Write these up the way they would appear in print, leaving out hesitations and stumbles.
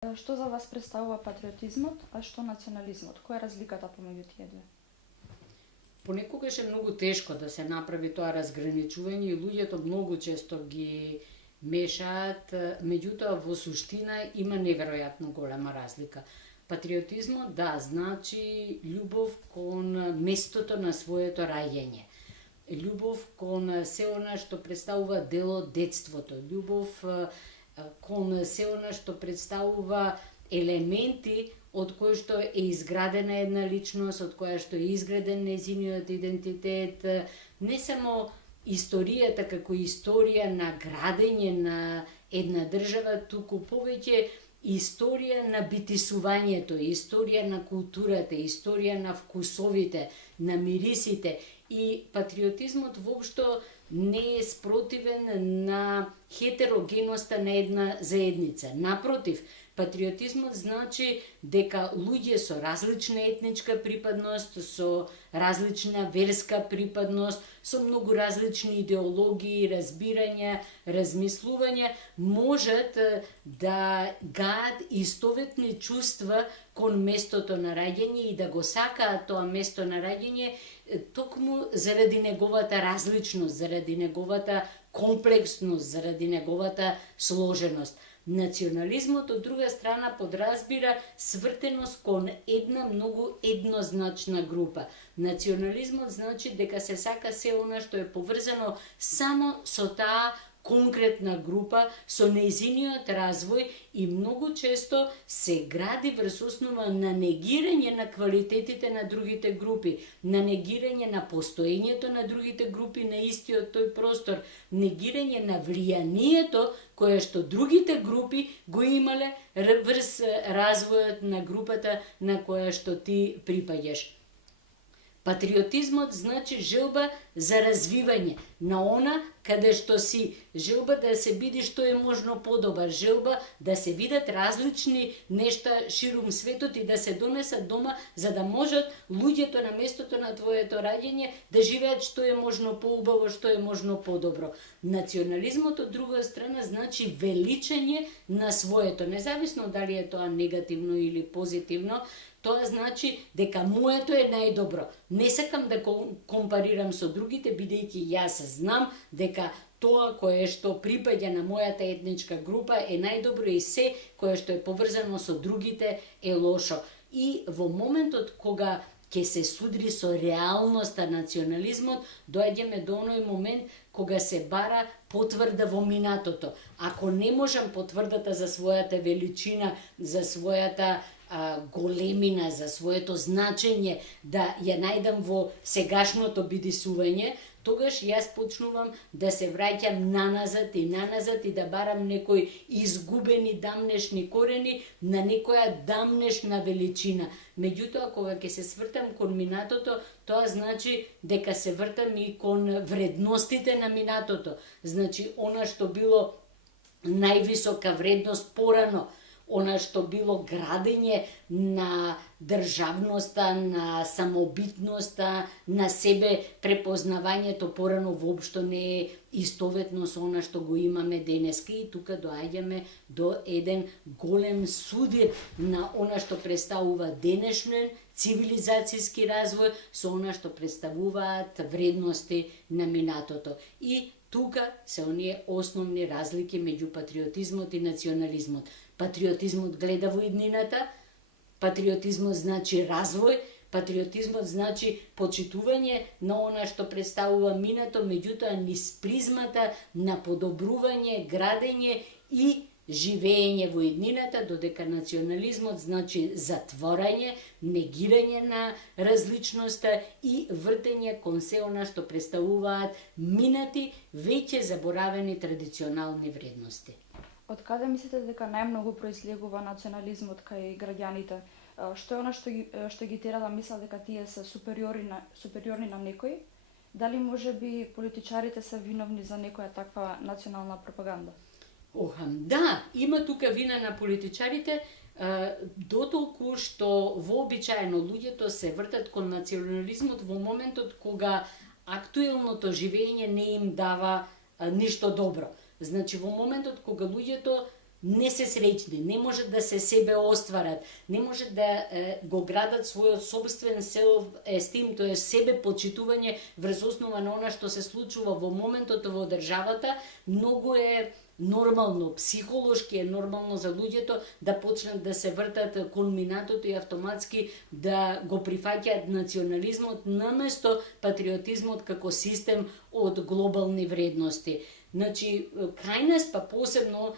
Што за вас представува патриотизмот, а што национализмот? Која е разликата помеѓу тие две? Понекогаш е многу тешко да се направи тоа разграничување и луѓето многу често ги мешаат, меѓутоа во суштина има неверојатно голема разлика. Патриотизмот, да, значи љубов кон местото на своето раѓање. Љубов кон се она што представува дел од детството, љубов кон се она што представува елементи од кои што е изградена една личност, од која што е изграден нејзиниот идентитет, не само историјата како историја на градење на една држава, туку повеќе историја на битисувањето, историја на културата, историја на вкусовите, на мирисите. И патриотизмот воопшто не е спротивен на хетерогеноста на една заедница. Напротив, патриотизмот значи дека луѓе со различна етничка припадност, со различна верска припадност, со многу различни идеологии, разбирања, размислувања, можат да гаат истоветни чувства кон местото на раѓање и да го сакаат тоа место на раѓање токму заради неговата различност, заради неговата комплексност, заради неговата сложеност. Национализмот, од друга страна, подразбира свртеност кон една многу еднозначна група. Национализмот значи дека се сака се она што е поврзано само со таа конкретна група, со нејзиниот развој и многу често се гради врз основа на негирање на квалитетите на другите групи, на негирање на постоењето на другите групи на истиот тој простор, негирање на влијанието кое што другите групи го имале врз развојот на групата на која што ти припаѓаш. Патриотизмот значи желба за развивање на она каде што си, желба да се биде што е можно подобар, желба да се видат различни нешта ширум светот и да се донесат дома за да можат луѓето на местото на твоето раѓање да живеат што е можно поубаво, што е можно подобро. Национализмот од друга страна значи величање на своето, независно дали е тоа негативно или позитивно. Тоа значи дека моето е најдобро. Не сакам да компарирам со другите, бидејќи јас знам дека тоа кое што припаѓа на мојата етничка група е најдобро и се кое што е поврзано со другите е лошо. И во моментот кога ќе се судри со реалноста национализмот, доаѓаме до оној момент кога се бара потврда во минатото. Ако не можам потврдата за својата величина, за својата големина, за своето значење, да ја најдам во сегашното бидисување, тогаш јас почнувам да се враќам наназад и да барам некои изгубени дамнешни корени на некоја дамнешна величина. Меѓутоа, кога ќе се свртам кон минатото, тоа значи дека се вртам и кон вредностите на минатото. Значи, она што било највисока вредност порано, она што било градење на државноста, на самобитноста, на себе препознавањето порано воопшто не е истоветно со она што го имаме денеска и тука доаѓаме до еден голем судир на она што представува денешен цивилизацијски развој со она што представуваат вредности на минатото. И тука се оние основни разлики меѓу патриотизмот и национализмот. Патриотизмот гледа во иднината, патриотизмот значи развој, патриотизмот значи почитување на она што представува минато, меѓутоа низ призмата на подобрување, градење и живење во иднината, додека национализмот значи затворање, негирање на различноста и вртење кон се она што представуваат минати, веќе заборавени традиционални вредности. Од каде мислите дека најмногу произлегува национализмот кај граѓаните? Што е она што ги тера да мислат дека тие се супериорни на некој? Дали може би политичарите се виновни за некоја таква национална пропаганда? Да, има тука вина на политичарите, дотолку што вообичаено луѓето се вртат кон национализмот во моментот кога актуелното живење не им дава ништо добро. Значи, во моментот кога луѓето не се среќни, не може да се себе остварат, не може да го градат својот собствен self-esteem, тоа е себе почитување врз основа на она што се случува во моментот во државата, многу е нормално, психолошки е нормално за луѓето да почнат да се вртат кон минатото и автоматски да го прифаќаат национализмот наместо патриотизмот како систем од глобални вредности. Значи, кај нас, па посебно,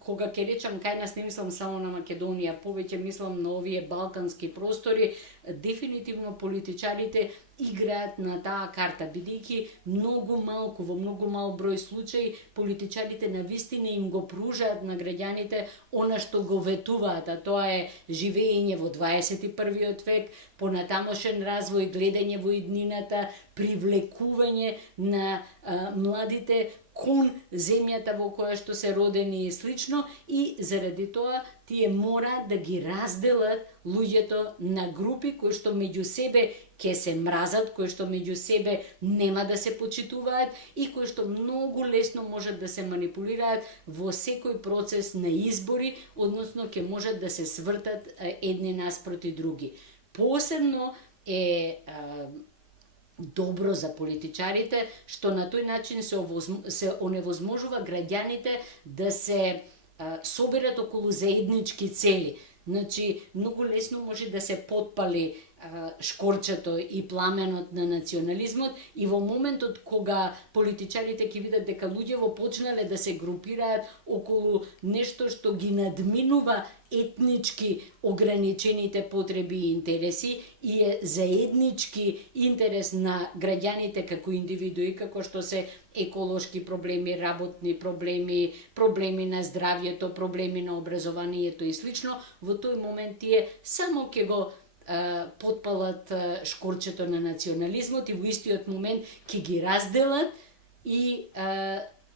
кога ќе речам кај нас, не мислам само на Македонија, повеќе мислам на овие балкански простори, дефинитивно политичарите играат на таа карта, бидејќи во многу мал број случаи, политичарите навистина им го пружаат на граѓаните она што го ветуваат, а тоа е живење во 21. век, понатамошен развој, гледање во иднината, привлекување на младите кон земјата во која што се родени и слично, и заради тоа тие мора да ги разделат луѓето на групи кои што меѓу себе ќе се мразат, кои што меѓу себе нема да се почитуваат и кои што многу лесно можат да се манипулираат во секој процес на избори, односно ќе можат да се свртат едни наспроти други. Посебно е добро за политичарите што на тој начин се оневозможува граѓаните да се соберат околу заеднички цели. Значи, многу лесно може да се потпали шкорчето и пламенот на национализмот и во моментот кога политичарите ќе видат дека луѓето почнале да се групираат околу нешто што ги надминува етнички ограничените потреби и интереси и е заеднички интерес на граѓаните како индивидуи, како што се еколошки проблеми, работни проблеми, проблеми на здравјето, проблеми на образованието и слично, во тој момент тие само ќе го потпалат шкорчето на национализмот и во истиот момент ќе ги разделат и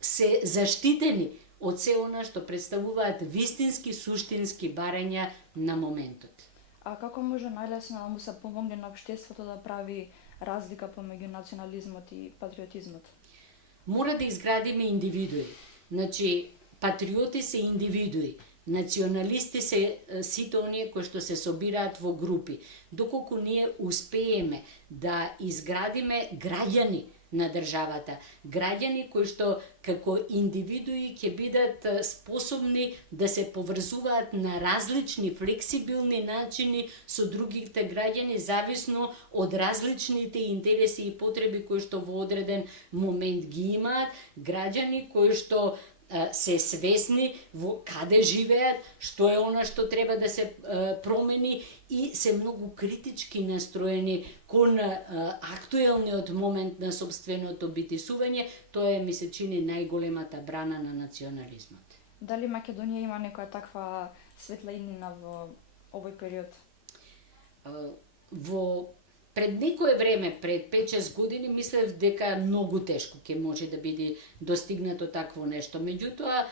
се заштитени од се она што представуваат вистински, суштински барања на моментот. А како може најлесно да му се помогне на општеството да прави разлика помеѓу национализмот и патриотизмот? Мора да изградиме индивидуи. Значи, патриоти се индивидуи. Националисти се сите оние кои што се собираат во групи. Доколку ние успееме да изградиме граѓани на државата, граѓани кои што како индивидуи ќе бидат способни да се поврзуваат на различни флексибилни начини со другите граѓани зависно од различните интереси и потреби кои што во одреден момент ги имаат, граѓани кои што се свесни во каде живеат, што е она што треба да се промени и се многу критички настроени кон актуелниот момент на собственото битисување. Тоа е, ми се чини, најголемата брана на национализмот. Дали Македонија има некоја таква светлина во овој период? Пред некое време, пред 5-6 години, мислев дека многу тешко ќе може да биде достигнато такво нешто. Меѓутоа,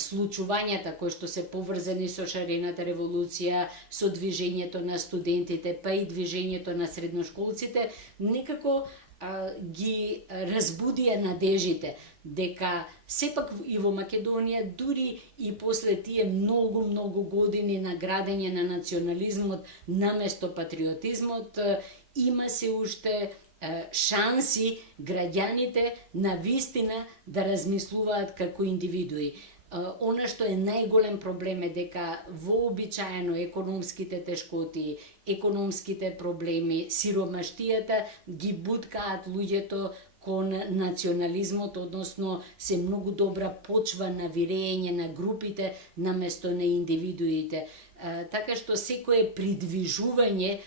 случувањата кои што се поврзани со шарената револуција, со движењето на студентите, па и движењето на средношколците, некако ги разбудија надежите дека сепак и во Македонија, дури и после тие многу години на градење на национализмот наместо патриотизмот, има се уште шанси граѓаните на вистина да размислуваат како индивидуи. Она што е најголем проблем е дека вообичаено економските тешкоти, економските проблеми, сиромаштијата ги буткаат луѓето кон национализмот, односно се многу добра почва на вирење на групите наместо на индивидуите. Така што секое придвижување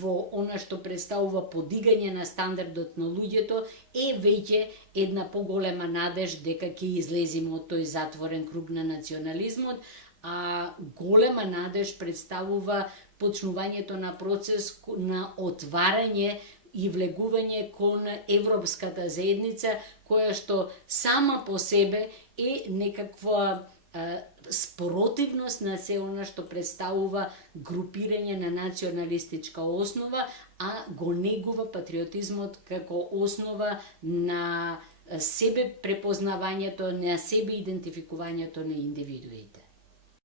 во она што представува подигање на стандардот на луѓето е веќе една поголема надеж дека ќе излеземе од тој затворен круг на национализмот, а голема надеж представува почнувањето на процес на отварање и влегување кон европската заедница, која што сама по себе е некаква спротивност на се она што представува групирање на националистичка основа, а го негува патриотизмот како основа на себе препознавањето, на себе идентификувањето на индивидуите.